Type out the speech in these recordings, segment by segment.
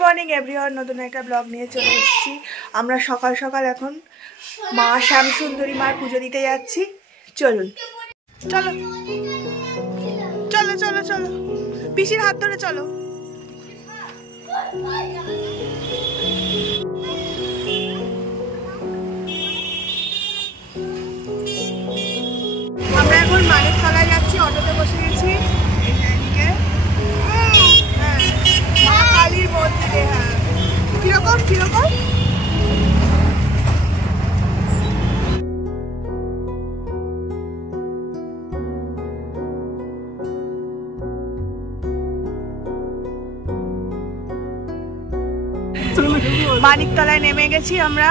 Morning everyone, নতুন একটা blog নিয়ে চলে এসেছি। আমরা সকাল সকাল এখন মা শ্যামসুন্দরী মার পুজো দিতে যাচ্ছি। চলুন, চলো চলো চলো চলো, পিসির হাত ধরে চলো। আমরা এখন মায়ের তলায় যাচ্ছি, অটোতে বসে গেছি। কালীর মন্দিরে। হ্যাঁ, কিরকম কিরকম মানিকতলায় নেমে গেছি আমরা।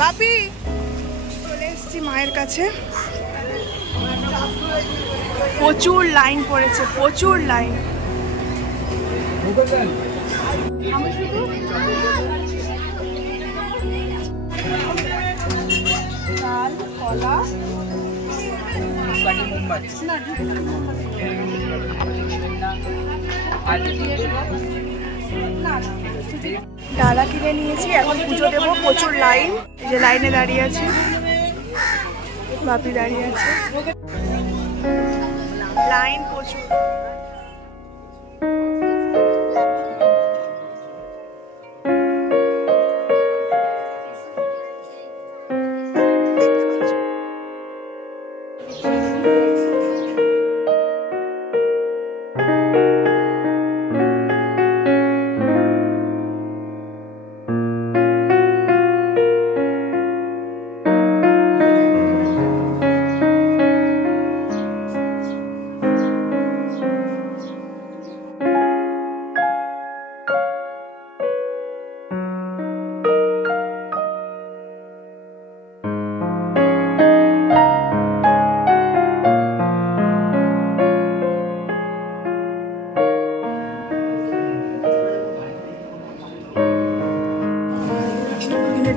বাপি চলে এসেছি মায়ের কাছে। প্রচুর লাইন পড়েছে, প্রচুর লাইন। ডাল, কলা, ডালা কিনে নিয়েছি, এখন পুজো দেবো। প্রচুর লাইন, এই যে লাইনে দাঁড়িয়ে আছে, বাপি দাঁড়িয়ে আছে, লাইন প্রচুর।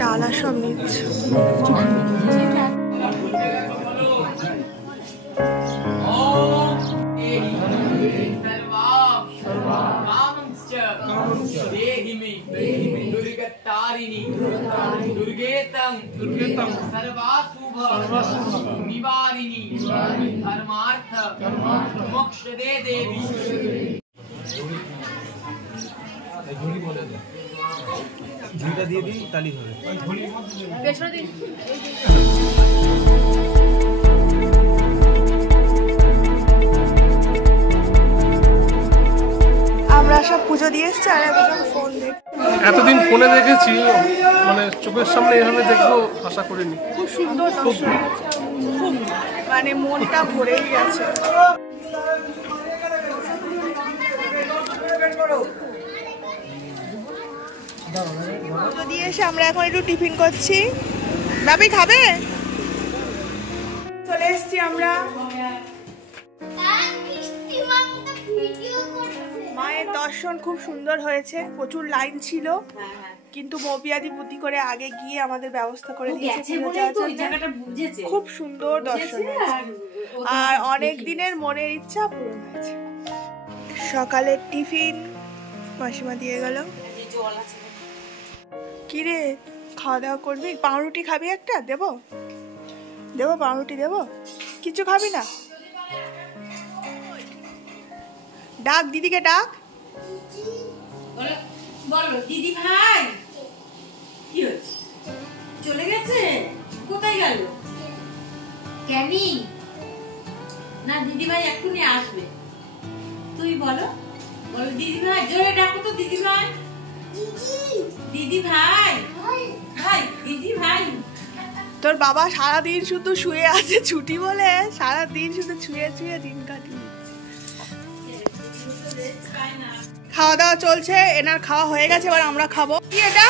ডালা সব নিচ্ছে। ঝুড়িটা দিয়ে দিই, তালি ধরে। আমরা সব পুজো দিয়ে এসছি, আর এখন ফোন দেখ। এতদিন ফোনে দেখেছি, মানে চোখের সামনে এভাবে দেখবো আশা করিনি। খুব সুন্দর দর্শন, খুব মানে মনটা ভরেই গেছে। পুজো দিয়ে এসে আমরা এখন একটু টিফিন করছি। বাপি খাবে? চলে এসছি আমরা। মায়ের দর্শন খুব সুন্দর হয়েছে, প্রচুর লাইন ছিল, কিন্তু মবিয়াদি বুদ্ধি করে আগে গিয়ে আমাদের ব্যবস্থা করে দিয়েছে। খুব সুন্দর দর্শন হয়েছে, আর অনেক দিনের মনের ইচ্ছা পূরণ হয়েছে। সকালের টিফিন মাসিমা দিয়ে গেল। কি রে, খাওয়া দাওয়া করবি? পাউরুটি খাবি? একটা দেবো? দেবো পাউরুটি দেবো? কিছু খাবি না? ডাক দিদিকে, ডাক। বলো দিদি ভাই, কি হচ্ছে? চলে গেছে? কোথায় গেল? কেনি না, দিদি ভাই এক্ষুনি আসবে। তুই বলো, বলো দিদি ভাই, জোরে ডাকো তো, দিদি ভাই, দিদি ভাই, ভাই দিদি ভাই। তোর বাবা সারাদিন শুধু শুয়ে আছে, ছুটি বলে সারাদিন শুধু শুয়ে শুয়ে দিন কাটিয়ে। খাওয়া দাওয়া চলছে, এনার খাওয়া হয়ে গেছে, এবার আমরা খাবো। কি এটা?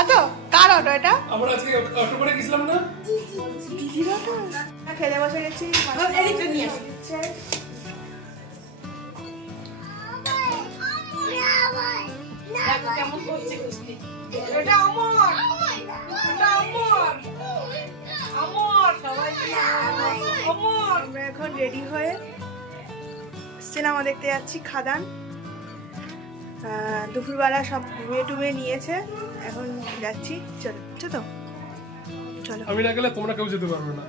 অটো? কার অটো এটা? আমরা আজকে অটো করে গেছিলাম না? দিদির অটো? খেতে বসে গেছি। কেমন করছে কুস্তি? এটা আমার, এটা আমার, আমার সবাই আমার। আমরা এখন রেডি হয়ে সিনেমা দেখতে যাচ্ছি খাদান। দুপুরবেলা সব ঘুমিয়ে টুমিয়ে নিয়েছে, এখন যাচ্ছি। চলো তো, চলো। আমি না গেলে তোমরা কেউ যেতে পারবে না।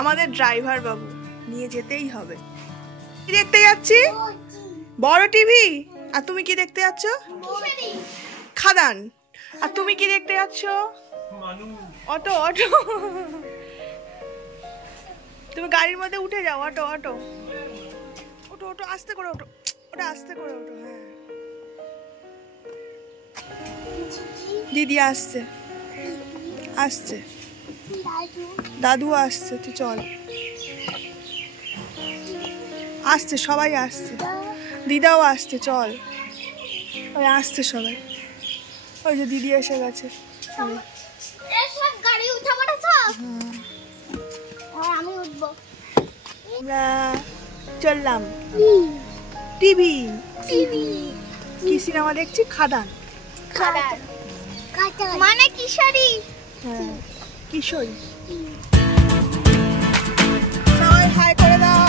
আমাদের ড্রাইভার বাবু নিয়ে যেতেই হবে। কি দেখতে যাচ্ছি? বড় টিভি। আর তুমি কি দেখতে যাচ্ছ? খাদান। আর তুমি কি দেখতে যাচ্ছ? অটো। অটো, তুমি গাড়ির মধ্যে উঠে যাও। অটো অটো ওটো ওটো, আস্তে করে ওটো, ওটা আস্তে করে ওটো। হ্যাঁ, দিদি আসছে, আসছে, দাদু আসছে। তুই চল, আসছে, সবাই আসছে, দিদাও আসছে। চল, ওই আসছে সবাই। ওই যে দিদি এসে গেছে। আমরা চললাম টিভি। কি সিনেমা দেখছি? খাদান। মানে কিশোরী। হ্যাঁ, কিশোরী। সবাই হাই করে দাও।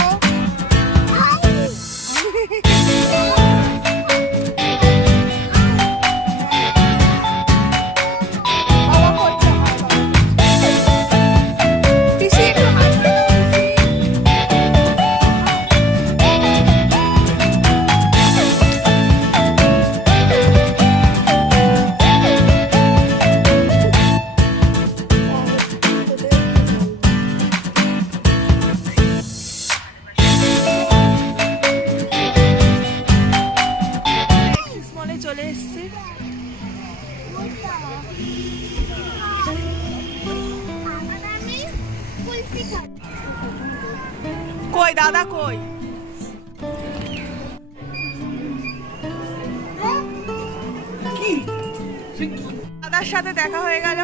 চলে এসছি। কই দাদা, কই? দাদার সাথে দেখা হয়ে গেল।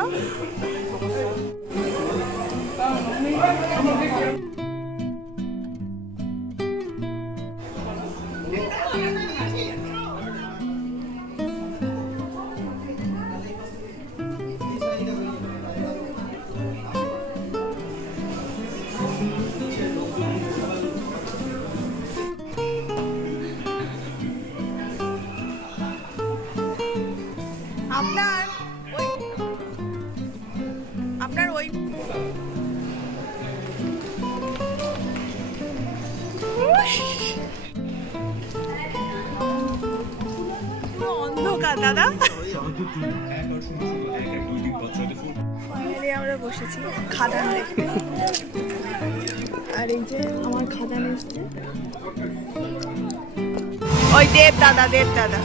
আপনার ওই অন্ধকার দাদা। ফাইনালি আমরা বসেছি খাদান দেখতে। আর এই যে আমার খাদান এসছে, ওই দেব দাদা, দেব দাদা।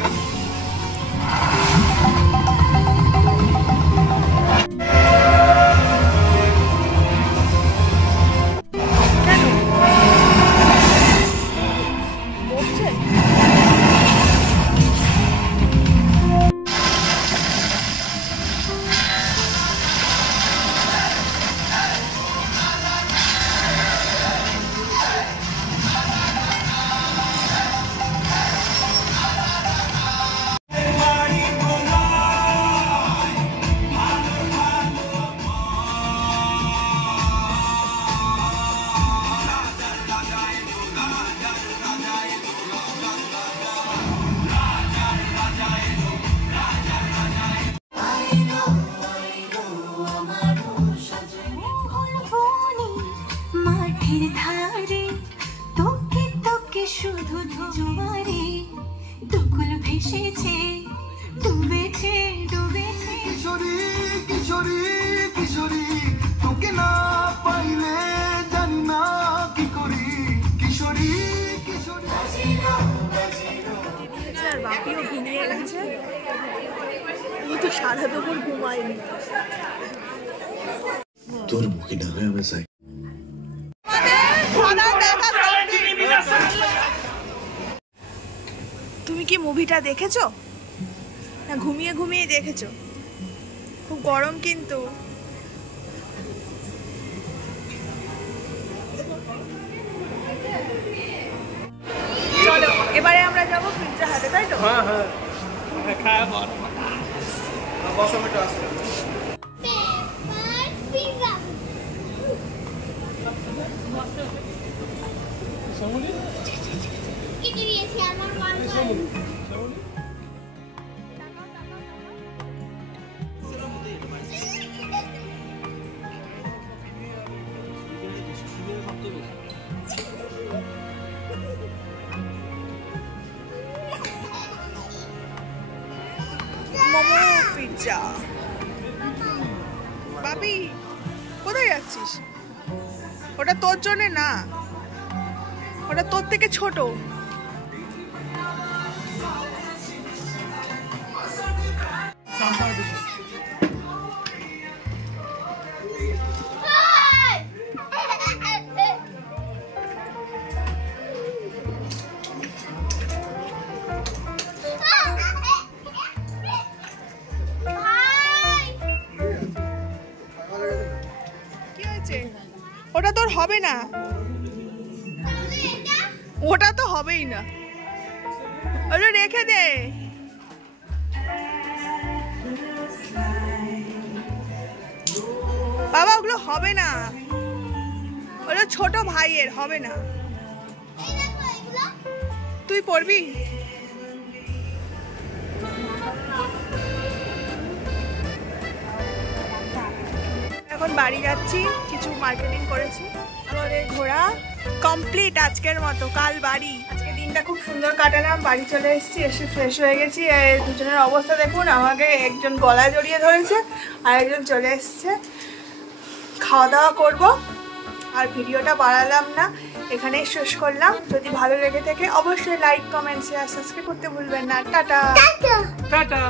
বাপিও ঘুমিয়ে গেছে, ও তো সারা দুপুর ঘুমায়নি। তোর মুখে না হয় আমরা চাই। তুমি কি মুভিটা দেখেছো না ঘুমিয়ে ঘুমিয়ে দেখেছো? খুব গরম কিন্তু। চলো এবারে আমরা যাবো পিৎজা হাটে, তাই তো? হ্যাঁ হ্যাঁ, খাওয়া টমেটো আসছে মোমো পিৎজা। বাবি কোথায় যাচ্ছিস? ওটা তোর জন্য না, ওটা তোর থেকে ছোট। কি হয়েছে? ওটা তোর হবে না, ওটা তো হবেই না, ওটা রেখে দে। বাবা ওগুলো হবে না, ওটা ছোট ভাইয়ের, হবে না। তুই পড়বি? এখন বাড়ি যাচ্ছি, কিছু মার্কেটিং করেছি, আমাদের ঘোরা কমপ্লিট আজকের মতো। কাল বাড়ি। আজকে দিনটা খুব সুন্দর কাটালাম, বাড়ি চলে এসেছি, এসে ফ্রেশ হয়ে গেছি। দুজনের অবস্থা দেখুন, আমাকে একজন গলায় জড়িয়ে ধরেছে আর একজন চলে এসছে। খাওয়া দাওয়া করবো, আর ভিডিওটা বাড়ালাম না, এখানেই শেষ করলাম। যদি ভালো লেগে থাকে অবশ্যই লাইক, কমেন্ট, শেয়ার, সাবস্ক্রাইব করতে ভুলবেন না। Tata tata.